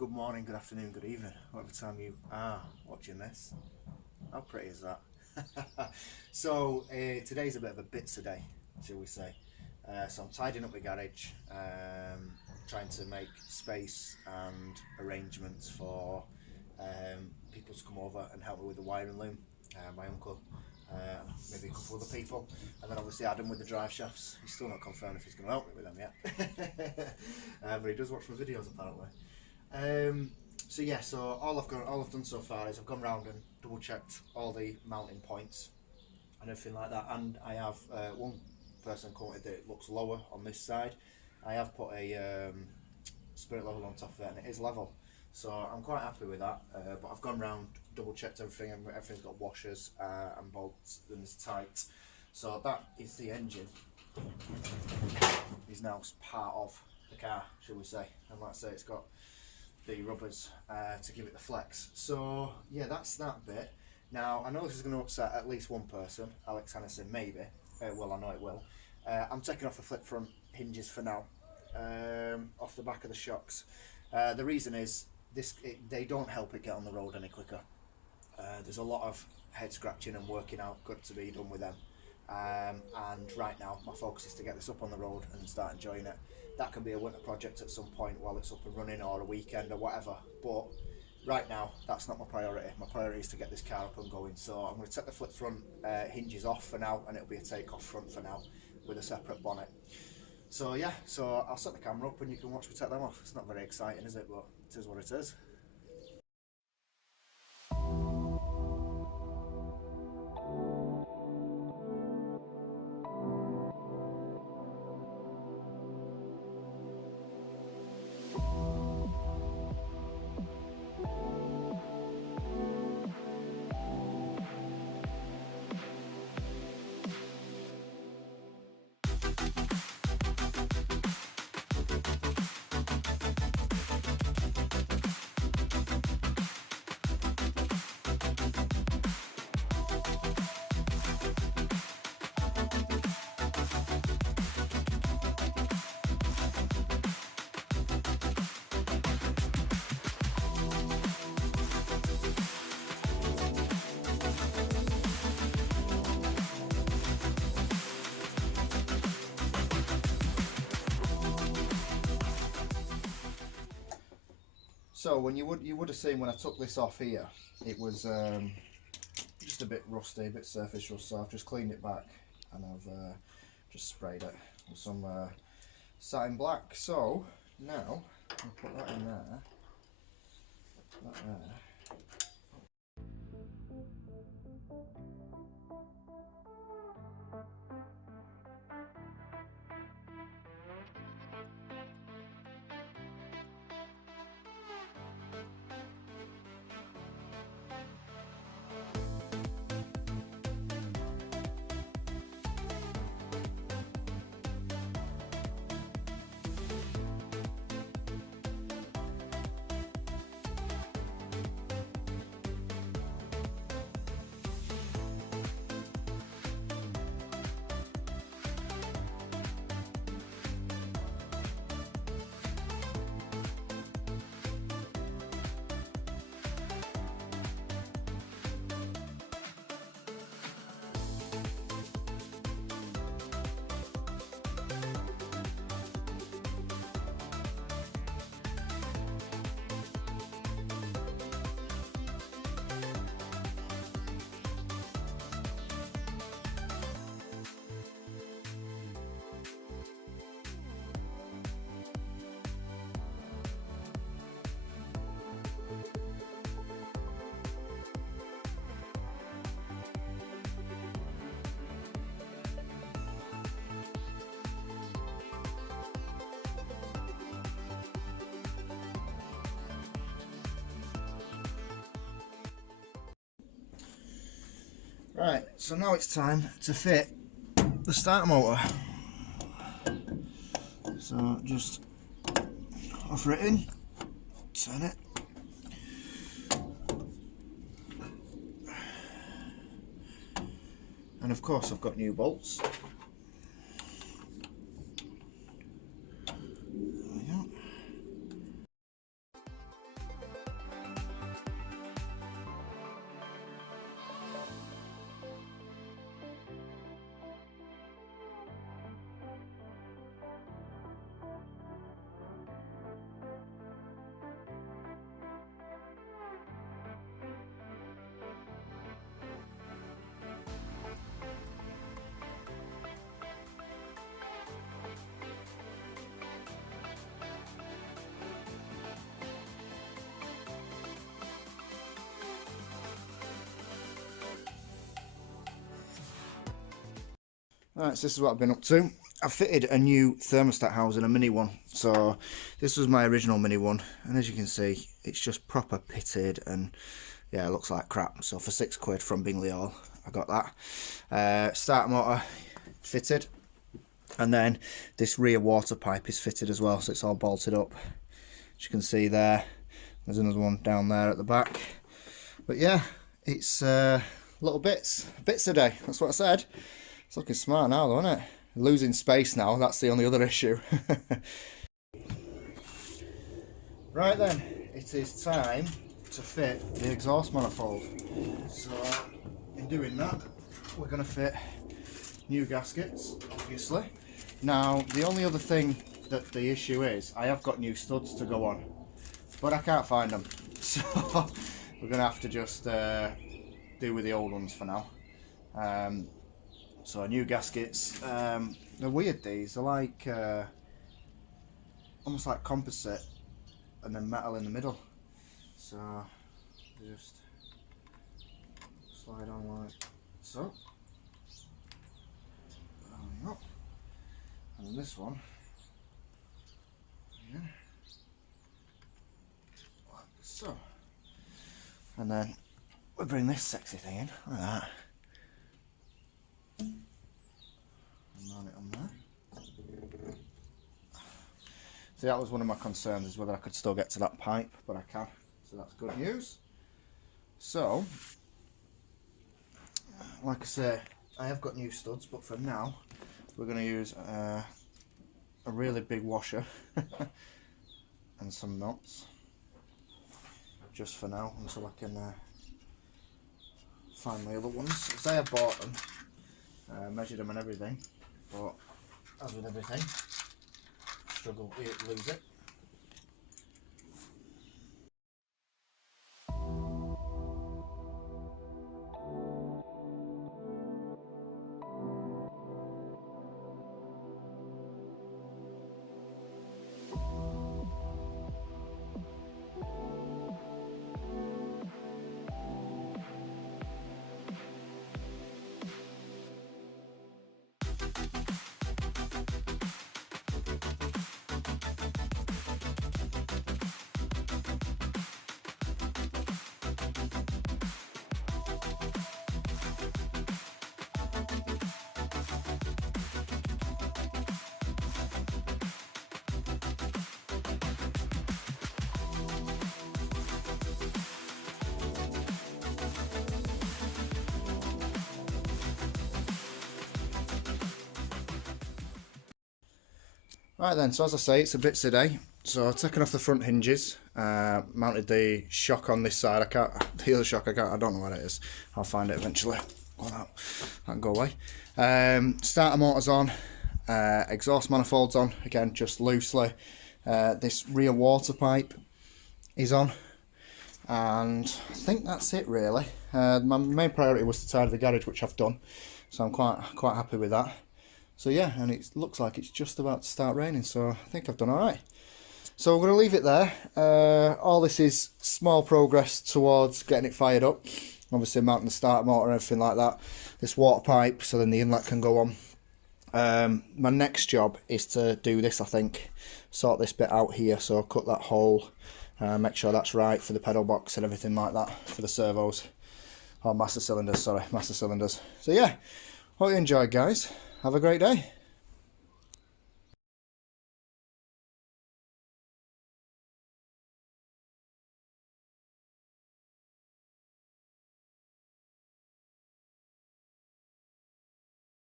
Good morning, good afternoon, good evening, whatever time you are watching this. How pretty is that? Today's a bit of a bits day, shall we say. So I'm tidying up my garage, trying to make space and arrangements for people to come over and help me with the wiring loom. My uncle, maybe a couple other people, and then obviously Adam with the drive shafts. He's still not confirmed if he's going to help me with them yet, but he does watch my videos apparently. Um, so all I've done so far is I've gone round and double checked all the mounting points and everything like that, and I have one person commented that it looks lower on this side. I have put a spirit level on top of it, and it is level, so I'm quite happy with that. But I've gone round, double checked everything, and everything's got washers and bolts and is tight. So that is the engine. Is now part of the car, shall we say? And like I say, it's got the rubbers to give it the flex. So yeah, that's that bit. Now I know this is going to upset at least one person, Alex Hennessy maybe. Well, I know it will. I'm taking off the flip front hinges for now, off the back of the shocks. The reason is they don't help it get on the road any quicker. There's a lot of head scratching and working out good to be done with them. And right now my focus is to get this up on the road and start enjoying it. That can be a winter project at some point while it's up and running, or a weekend or whatever, but right now that's not my priority. My priority is to get this car up and going, so I'm going to take the flip front hinges off for now, and it'll be a take off front for now with a separate bonnet. So yeah, so I'll set the camera up and you can watch me take them off. It's not very exciting, is it? But it is what it is. So when you would have seen when I took this off here, it was just a bit rusty, a bit surface rust. So I've just cleaned it back and I've just sprayed it with some satin black. So now I'll put that in there, that there. Right, so now it's time to fit the starter motor. So just offer it in, turn it, and of course I've got new bolts. There we go. Alright, so this is what I've been up to. I've fitted a new thermostat housing, a mini one. So this was my original mini one, and as you can see, it's just proper pitted and yeah, it looks like crap. So for £6 from Bingley Hall, I got that. Starter motor fitted, and then this rear water pipe is fitted as well, so it's all bolted up. As you can see there, there's another one down there at the back. But yeah, it's little bits a day. That's what I said. It's looking smart now, though, isn't it? Losing space now, that's the only other issue. Right then, it is time to fit the exhaust manifold. So in doing that, we're going to fit new gaskets, obviously. Now the only other thing that the issue is, I have got new studs to go on, but I can't find them, so we're going to have to just do with the old ones for now. So new gaskets, they're weird, these are like almost like composite and then metal in the middle, so just slide on like so. There we go. And then this one, yeah, like so. And then we bring this sexy thing in, like that. And mount it on there. See, that was one of my concerns, is whether I could still get to that pipe, but I can, so that's good news. So, like I say, I have got new studs, but for now, we're going to use a really big washer and some nuts, just for now, until I can find my other ones. Say I bought them, measured them and everything, but as with everything, struggle to lose it. Right then, so as I say, it's a bits a day. So I've taken off the front hinges, mounted the shock on this side. The other shock I don't know what it is. I'll find it eventually. Oh no, that'll go away. Starter motor's on, exhaust manifold's on, again, just loosely. This rear water pipe is on, and I think that's it really. My main priority was to tidy the garage, which I've done, so I'm quite happy with that. So yeah, and it looks like it's just about to start raining, so I think I've done alright. So we're going to leave it there. All this is small progress towards getting it fired up. Obviously mounting the starter motor and everything like that. This water pipe, so then the inlet can go on. My next job is to do this, I think. Sort this bit out here, so cut that hole. Make sure that's right for the pedal box and everything like that, for the servos. Or master cylinders, sorry, master cylinders. So yeah, hope you enjoyed, guys. Have a great day.